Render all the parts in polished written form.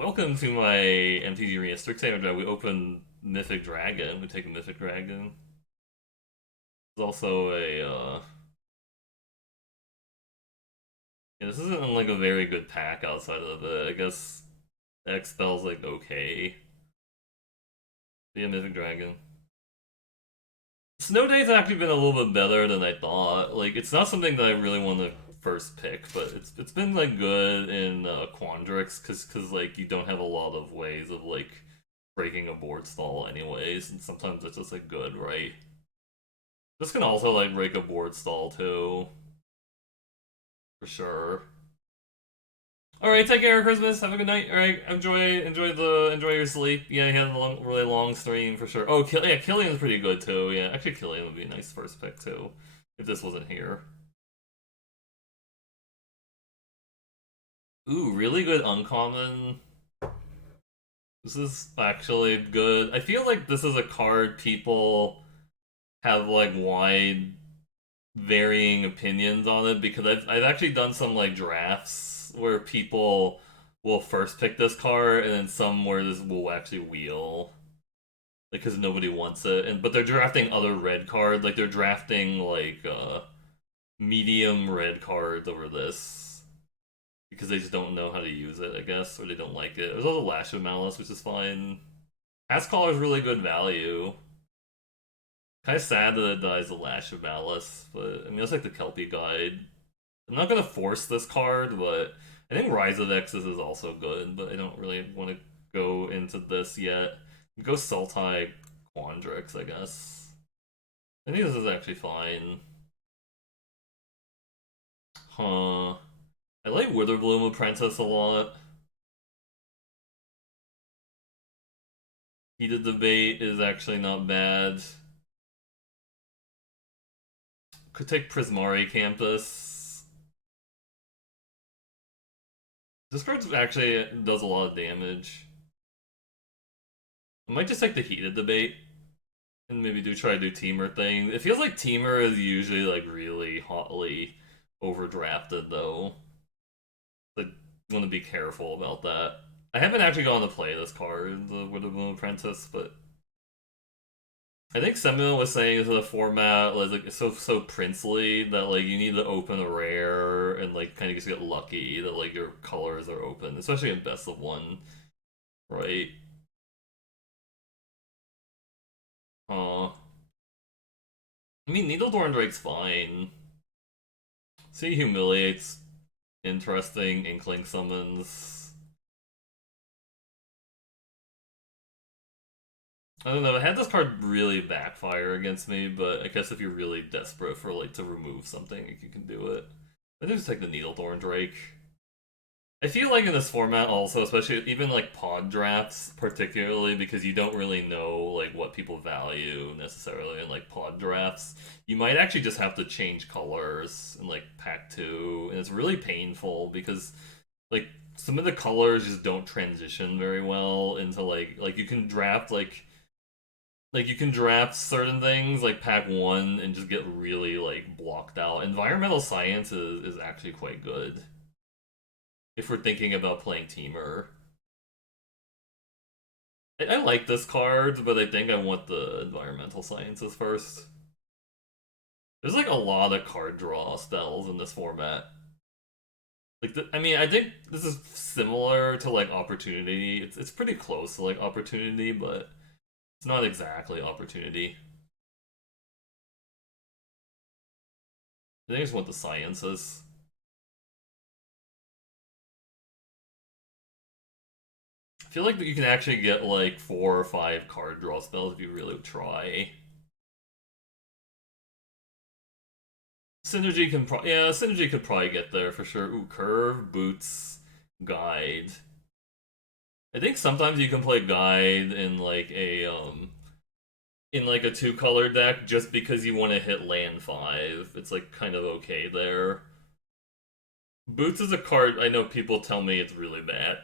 welcome to my MTG Arena Strixhaven drive. We open Mythic Dragon. We take a Mythic Dragon. There's also yeah, this isn't like a very good pack outside of it. I guess X spells like okay. Yeah, Mythic Dragon. Snow Day's actually been a little bit better than I thought. Like, it's not something that I really want to first pick, but it's been like good in Quandrix because like you don't have a lot of ways of like breaking a board stall anyways, and sometimes it's just like good, right? This can also like break a board stall too, for sure. All right, take care, Christmas. Have a good night. All right, enjoy your sleep. Yeah, he had a really long stream for sure. Oh, yeah, Killian's pretty good too. Yeah, actually, Killian would be a nice first pick too, if this wasn't here. Ooh, really good uncommon. This is actually good. I feel like this is a card people have like wide varying opinions on it because I've actually done some like drafts where people will first pick this card and then some where this will actually wheel because nobody wants it, and but they're drafting other red cards, like they're drafting like medium red cards over this because they just don't know how to use it, I guess, or they don't like it. There's also Lash of Malice, which is fine. Pass Caller is really good value. Kind of sad that it dies the Lash of Malice, but I mean it's like the Kelpie guide. I'm not gonna force this card, but I think Rise of X's is also good, but I don't really want to go into this yet. Go Sultai Quandrix, I guess. I think this is actually fine. Huh. I like Witherbloom Apprentice a lot. Heated Debate is actually not bad. Could take Prismari Campus. This card actually does a lot of damage. I might just take the Heated Debate and maybe try to do Teamer thing. It feels like Teamer is usually like really hotly overdrafted though. I want to be careful about that. I haven't actually gone to play this card, the Witherbloom Apprentice, but I think Seminole was saying the format was like so princely that like you need to open a rare and like kind of just get lucky that like your colors are open, especially in best of one, right? I mean Needledorn Drake's fine. See Humiliates, interesting. Inkling Summons. I don't know. I had this card really backfire against me, but I guess if you're really desperate for like to remove something, like, you can do it. I think just take the Needledorn Drake. I feel like in this format also, especially even like pod drafts, particularly because you don't really know like what people value necessarily in like pod drafts. You might actually just have to change colors in like pack two, and it's really painful because like some of the colors just don't transition very well into like you can draft like you can draft certain things like pack one and just get really like blocked out. Environmental science is actually quite good if we're thinking about playing Teamer. I like this card, but I think I want the environmental sciences first. There's like a lot of card draw spells in this format. Like, I mean, I think this is similar to like Opportunity. It's pretty close to like Opportunity, but it's not exactly Opportunity. I think I just want the sciences. I feel like you can actually get like 4 or 5 card draw spells if you really try. Synergy could probably get there for sure. Ooh, curve, boots, guide. I think sometimes you can play guide in like a 2 color deck just because you want to hit land 5. It's like kind of okay there. Boots is a card I know people tell me it's really bad.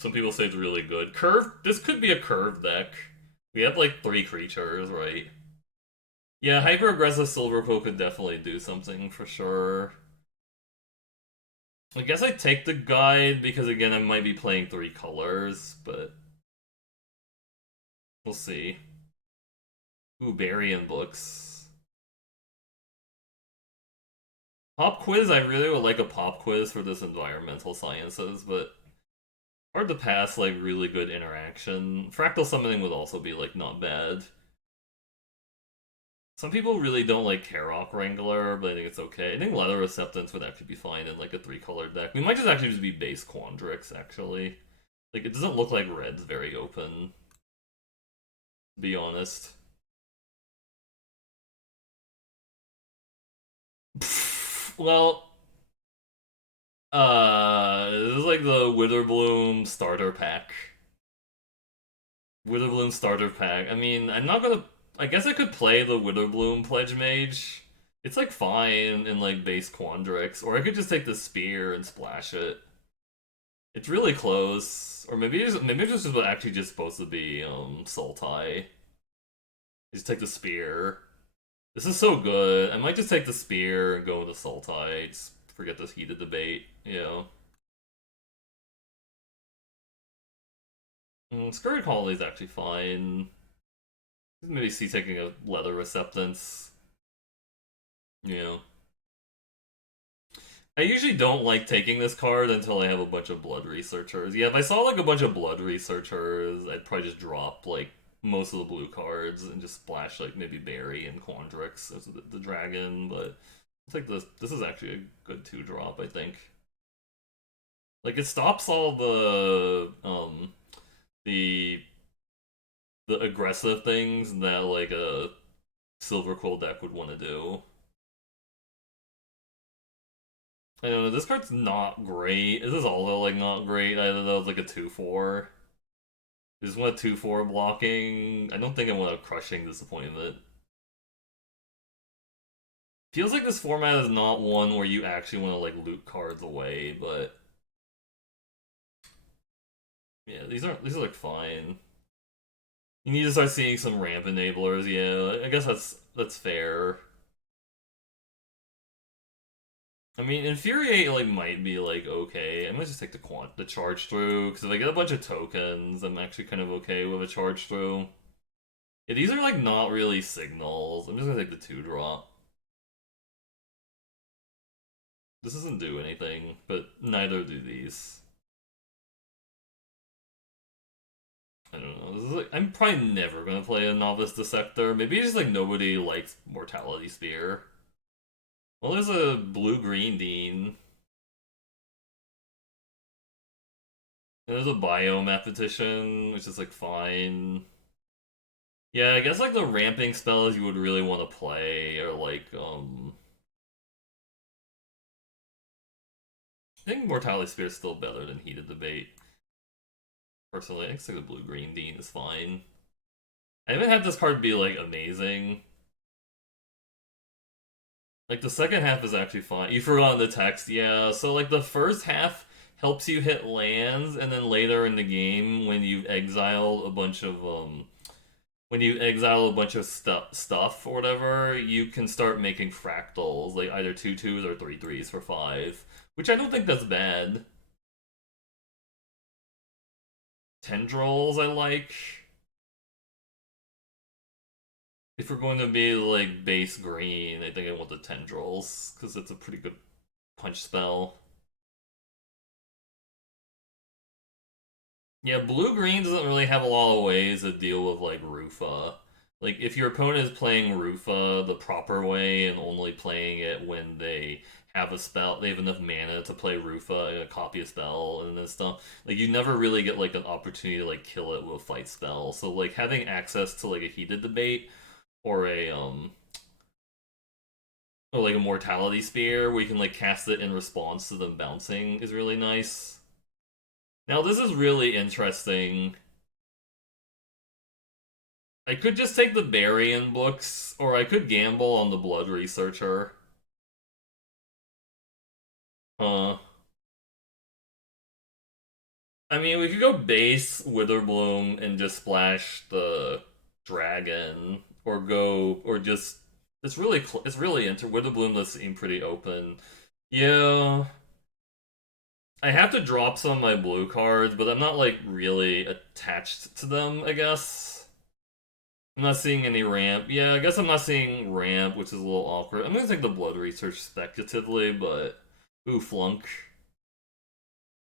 Some people say it's really good. Curve, this could be a curve deck. We have like 3 creatures, right? Yeah, hyper aggressive Silverquill could definitely do something for sure. I guess I take the guide because again I might be playing three colors, but we'll see. Ooh, Barian books. Pop quiz, I really would like a pop quiz for this environmental sciences, but hard to pass like really good interaction. Fractal summoning would also be like not bad. Some people really don't like Karok Wrangler, but I think it's okay. I think Leather Acceptance would actually be fine in like a three-color deck. We might just actually just be base Quandrix, actually. Like, it doesn't look like red's very open, to be honest. Well, this is like the Witherbloom starter pack. Witherbloom starter pack. I mean, I'm not gonna. I guess I could play the Witherbloom Pledge Mage. It's like fine in like base Quandrix, or I could just take the spear and splash it. It's really close, or maybe it's just actually just supposed to be Sultai. Just take the spear. This is so good. I might just take the spear and go into Sultai. Just forget this heated debate. Scurried Colony is actually fine. Maybe see taking a Leather Acceptance. Yeah. I usually don't like taking this card until I have a bunch of Blood Researchers. Yeah, if I saw like a bunch of Blood Researchers, I'd probably just drop like most of the blue cards and just splash like maybe Barry and Quandrix as the dragon. But I think this is actually a good two drop. I think like it stops all the the aggressive things that like a Silver Quill deck would want to do. I don't know, this card's not great. This is also like not great. I don't know, it's like a 2/4. Just want 2/4 blocking. I don't think I want a crushing disappointment. Feels like this format is not one where you actually want to like loot cards away, but yeah, these are like fine. You need to start seeing some ramp enablers. Yeah, I guess that's fair. I mean, Infuriate like might be like okay. I might just take the charge through because if I get a bunch of tokens, I'm actually kind of okay with a charge through. Yeah, these are like not really signals. I'm just gonna take the two drop. This doesn't do anything, but neither do these. I don't know. This is like, I'm probably never gonna play a novice dissector. Maybe it's just like nobody likes Mortality Spear. Well, there's a blue-green Dean. And there's a Biomathematician, which is like fine. Yeah, I guess like the ramping spells you would really want to play are like I think Mortality Spear is still better than Heated Debate. Personally, I think like the blue-green Dean is fine. I haven't had this card be like amazing. Like the second half is actually fine. You forgot the text, yeah. So like the first half helps you hit lands, and then later in the game, when you've exiled a bunch of when you exile a bunch of stuff or whatever, you can start making fractals, like either 2/2s or 3/3s for 5. Which I don't think that's bad. Tendrils I like. If we're going to be like base green, I think I want the tendrils, because it's a pretty good punch spell. Yeah, blue green doesn't really have a lot of ways to deal with like Rufa. Like if your opponent is playing Rufa the proper way and only playing it when they have a spell, they have enough mana to play Rufa and copy a spell and this stuff. Like you never really get like an opportunity to like kill it with a fight spell. So like having access to like a heated debate or a or like a mortality spear where you can like cast it in response to them bouncing is really nice. Now this is really interesting. I could just take the Barian books, or I could gamble on the Blood Researcher. Uh, I mean, we could go base Witherbloom and just splash the dragon, or go, or just. It's really into Witherbloom does seem pretty open. Yeah, I have to drop some of my blue cards, but I'm not like really attached to them, I guess. I'm not seeing any ramp. Yeah, I guess I'm not seeing ramp, which is a little awkward. I'm gonna take the blood research speculatively, but ooh, flunk.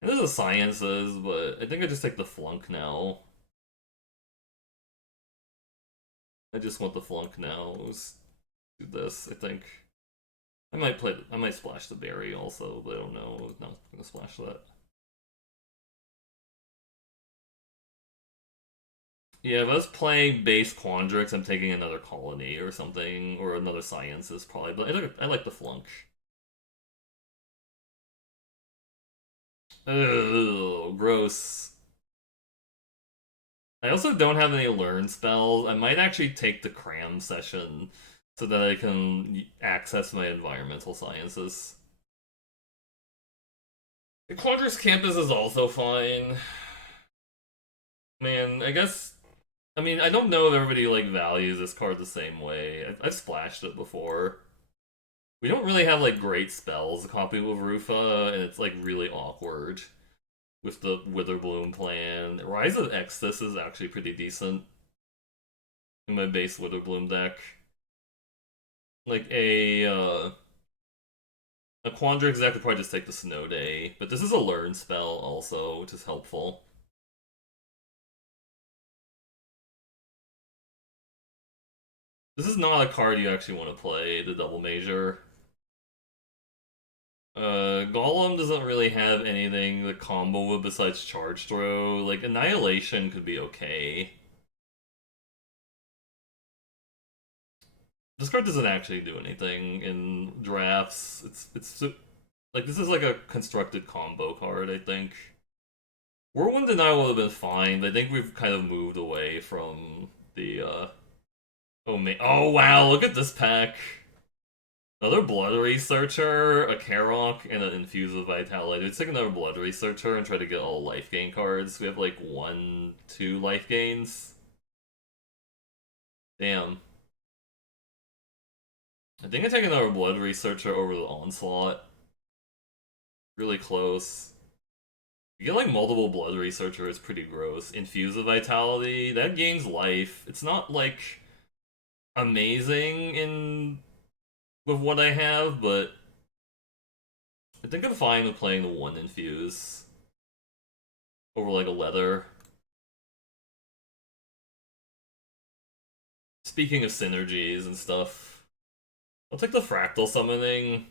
And there's a sciences, but I think I just take the flunk now. I just want the flunk now. Let's do this, I think. I might splash the berry also, but I don't know. No, I'm gonna splash that. Yeah, if I was playing base Quandrix, I'm taking another colony or something, or another sciences probably. But I like the flunk. Ugh, gross. I also don't have any learn spells. I might actually take the cram session so that I can access my environmental sciences. The Quandrix campus is also fine. Man, I guess. I mean, I don't know if everybody like values this card the same way. I've splashed it before. We don't really have like great spells to copy with Rufa, and it's like really awkward with the Witherbloom plan. Rise of Extus is actually pretty decent in my base Witherbloom deck. Like a Quandrix deck could probably just take the Snow Day, but this is a learn spell also, which is helpful. This is not a card you actually want to play, the Double Major. Golem doesn't really have anything to combo with besides Charge Throw. Like, Annihilation could be okay. This card doesn't actually do anything in drafts. It's like this is like a constructed combo card, I think. Whirlwind Denial would have been fine, but I think we've kind of moved away from the oh man, oh wow, look at this pack. Another Blood Researcher, a Karok, and an Infuse with Vitality. Let's take another Blood Researcher and try to get all life gain cards. We have like 1, 2 life gains. Damn. I think I take another Blood Researcher over the Onslaught. Really close. You get like multiple Blood Researcher, it's pretty gross. Infuse with Vitality, that gains life. It's not like amazing in with what I have, but I think I'm fine with playing the 1 Infuse over like a Leather. Speaking of synergies and stuff, I'll take the Fractal Summoning,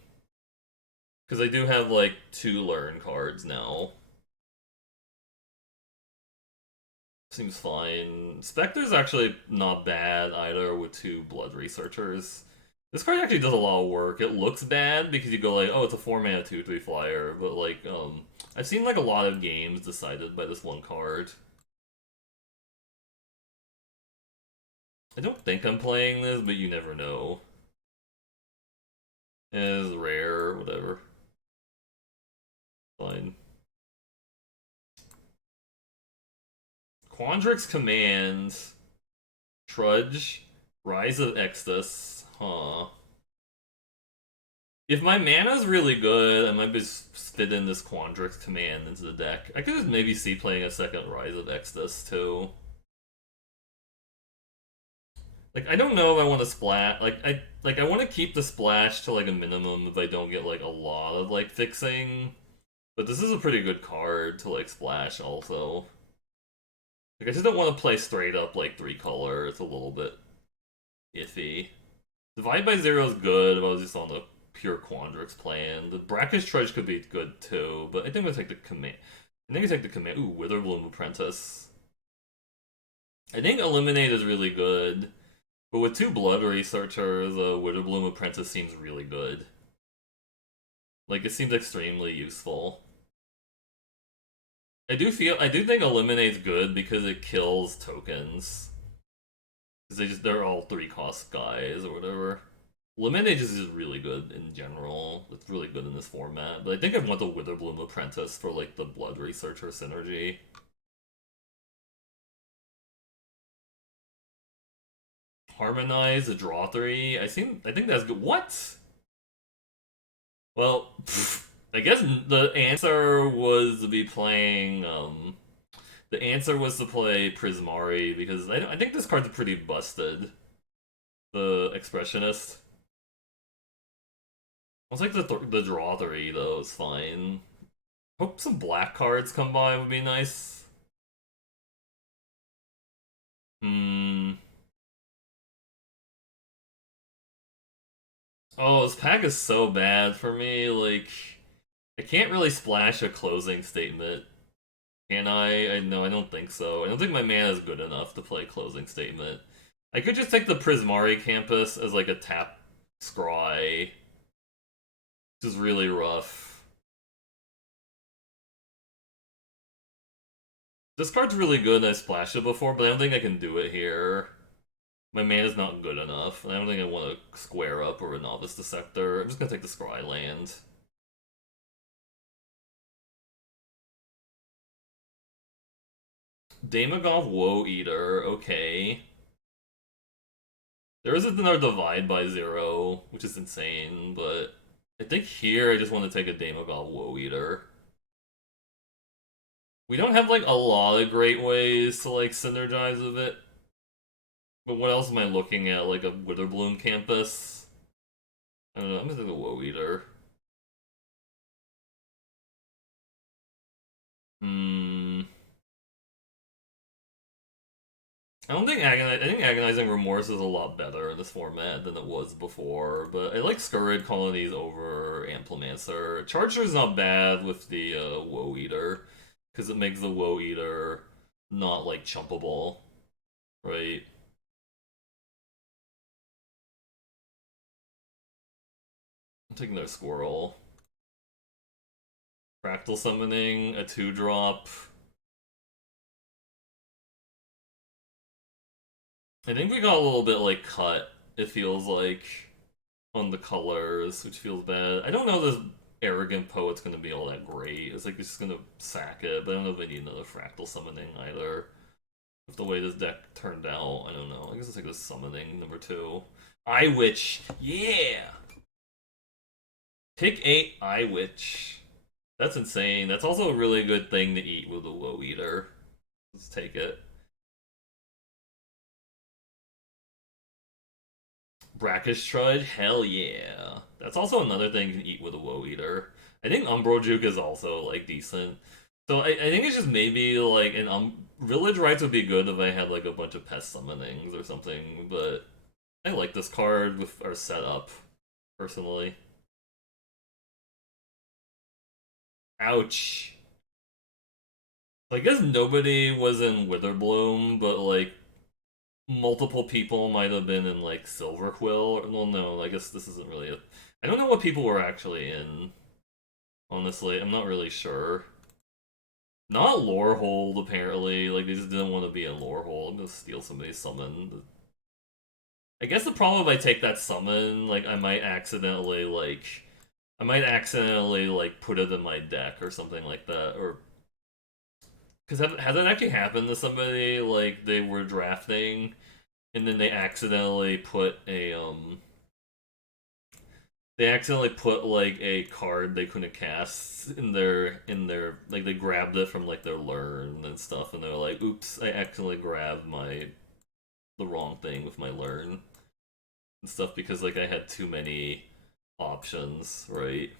because I do have like 2 Learn cards now. Seems fine. Spectre's actually not bad either with 2 Blood Researchers. This card actually does a lot of work. It looks bad because you go like, oh, it's a 4-mana 2/3 flyer, but like, I've seen like a lot of games decided by this one card. I don't think I'm playing this, but you never know. It's rare, whatever. Fine. Quandrix Command, Trudge, Rise of Extus, huh. If my mana's really good, I might just fit in this Quandrix Command into the deck. I could just maybe see playing a second Rise of Extus too. Like, I don't know if I want to splat. I want to keep the splash to like a minimum if I don't get like a lot of like fixing. But this is a pretty good card to like splash also. Like, I just don't want to play straight up like 3 color. It's a little bit iffy. Divide by Zero is good if I was just on the pure Quandrix plan. The Brackish Trudge could be good too, but I think I'm gonna take the command. I think I take the command. Ooh, Witherbloom Apprentice. I think Eliminate is really good, but with 2 Blood Researchers, Witherbloom Apprentice seems really good. Like, it seems extremely useful. I do think Eliminate's good because it kills tokens. Because they're all 3 cost guys or whatever. Eliminate is just really good in general. It's really good in this format. But I think I want the Witherbloom Apprentice for like the Blood Researcher synergy. Harmonize a draw 3. I think that's good. What? Well, pfft. I guess the answer was to be playing. The answer was to play Prismari because I think this card's pretty busted. The Expressionist. It's like the draw three though is fine. Hope some black cards come by would be nice. Hmm. Oh, this pack is so bad for me. Like, I can't really splash a closing statement. Can I? No, I don't think so. I don't think my mana is good enough to play closing statement. I could just take the Prismari campus as like a tap scry, which is really rough. This card's really good, and I splashed it before, but I don't think I can do it here. My mana's not good enough, and I don't think I want to square up or a Novice Dissector. I'm just gonna take the Scry land. Damagov Woe Eater, okay. There isn't another Divide by Zero, which is insane, but I think here I just want to take a Damagov Woe Eater. We don't have like a lot of great ways to like synergize with it. But what else am I looking at? Like a Witherbloom campus? I don't know, I'm gonna take the Woe Eater. Hmm. I think Agonizing Remorse is a lot better in this format than it was before, but I like Scurrid Colonies over Amplimancer. Charger's not bad with the Woe Eater, because it makes the Woe Eater not like chumpable, right? I'm taking their Squirrel. Fractal Summoning, a 2-drop. I think we got a little bit like cut, it feels like, on the colors, which feels bad. I don't know this Arrogant Poet's gonna be all that great. It's like he's just gonna sack it, but I don't know if I need another Fractal Summoning either. With the way this deck turned out, I don't know. I guess it's like the Summoning number 2. Eye Witch, yeah! Pick 8 Eye Witch. That's insane. That's also a really good thing to eat with a Woe Eater. Let's take it. Brackish Trudge, hell yeah. That's also another thing you can eat with a Woe Eater. I think Umbrojuke is also like decent. So I think it's just maybe like an Village Rites would be good if I had like a bunch of pest summonings or something, but I like this card with our setup, personally. Ouch. I guess nobody was in Witherbloom, but like multiple people might have been in like Silverquill. Well, no, I guess this isn't really a. I don't know what people were actually in. Honestly, I'm not really sure. Not Lorehold, apparently. Like, they just didn't want to be in Lorehold. I'm gonna steal somebody's summon. I guess the problem if I take that summon, like, I might accidentally, like, put it in my deck or something like that. Or. Because has that actually happened to somebody? Like, they were drafting, and then they accidentally put like a card they couldn't cast in their like they grabbed it from like their learn and stuff, and they're like, oops, I accidentally grabbed the wrong thing with my learn and stuff because like I had too many options, right?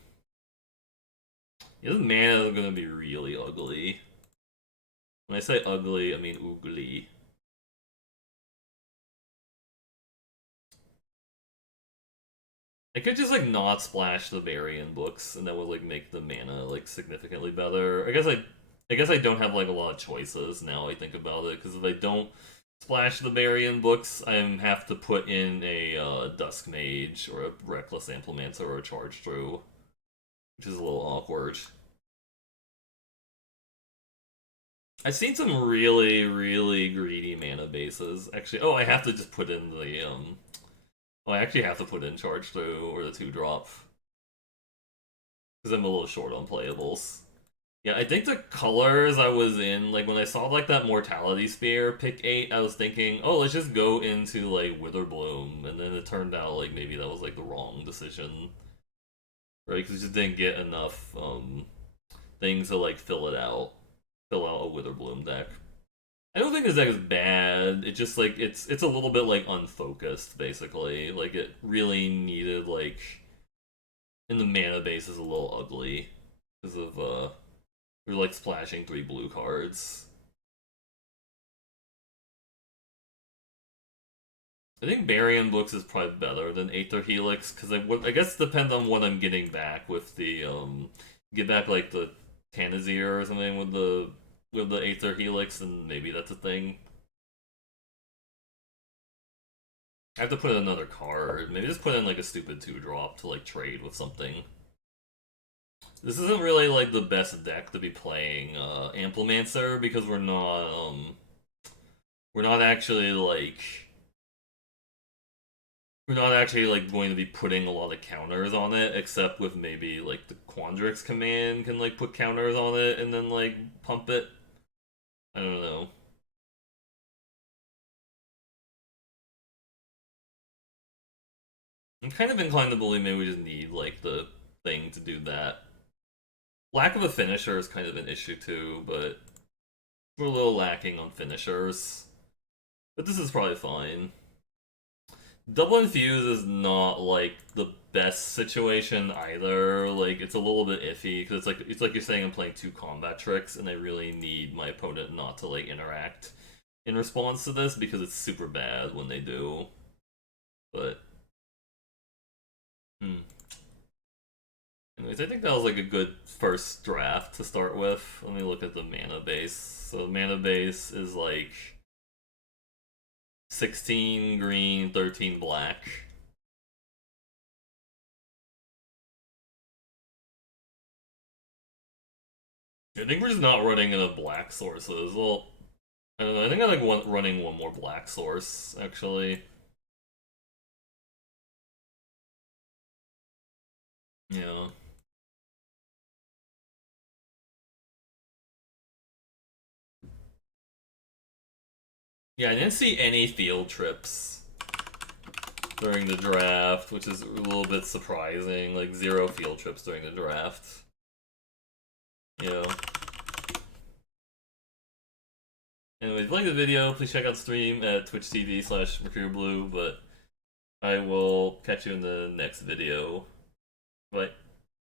Yeah, this mana is gonna be really ugly. When I say ugly, I mean oogly. I could just like not splash the Varian books, and that would like make the mana like significantly better. I guess I don't have like a lot of choices now. I think about it because if I don't splash the Varian books, I have to put in a Dusk Mage or a Reckless Implementer or a Charge Through, which is a little awkward. I've seen some really, really greedy mana bases. Actually, oh, I have to just put in the Oh, I actually have to put in Charge Through or the 2-drop because I'm a little short on playables. Yeah, I think the colors I was in, like when I saw like that Mortality Spear pick 8, I was thinking, oh, let's just go into like Witherbloom, and then it turned out like maybe that was like the wrong decision, right? Because we just didn't get enough things to like fill out a Witherbloom deck. I don't think this deck is bad. It just like it's a little bit like unfocused, basically. Like it really needed like, and the mana base is a little ugly because of we're like splashing 3 blue cards. I think Barium Books is probably better than Aether Helix because I guess it depends on what I'm getting back with the get back like the Tanazir or something with the Aether Helix, and maybe that's a thing. I have to put in another card. Maybe just put in like a stupid 2-drop to like trade with something. This isn't really like the best deck to be playing Amplimancer because we're not actually like we're not actually like going to be putting a lot of counters on it, except with maybe like the Quandrix command can like put counters on it and then like pump it. I don't know. I'm kind of inclined to believe maybe we just need like the thing to do that. Lack of a finisher is kind of an issue too, but we're a little lacking on finishers. But this is probably fine. Double Infuse is not like the best situation either. Like it's a little bit iffy because it's like you're saying I'm playing 2 combat tricks and I really need my opponent not to like interact in response to this because it's super bad when they do. But hmm. Anyways, I think that was like a good first draft to start with. Let me look at the mana base. So the mana base is like 16 green, 13 black. I think we're just not running enough black sources. Well, I don't know. I think I like running one more black source, actually. Yeah. Yeah, I didn't see any field trips during the draft, which is a little bit surprising. Like, 0 field trips during the draft. Yeah. Anyways, if you like the video, please check out the stream at twitch.tv/MercurioBlue, but I will catch you in the next video. Bye.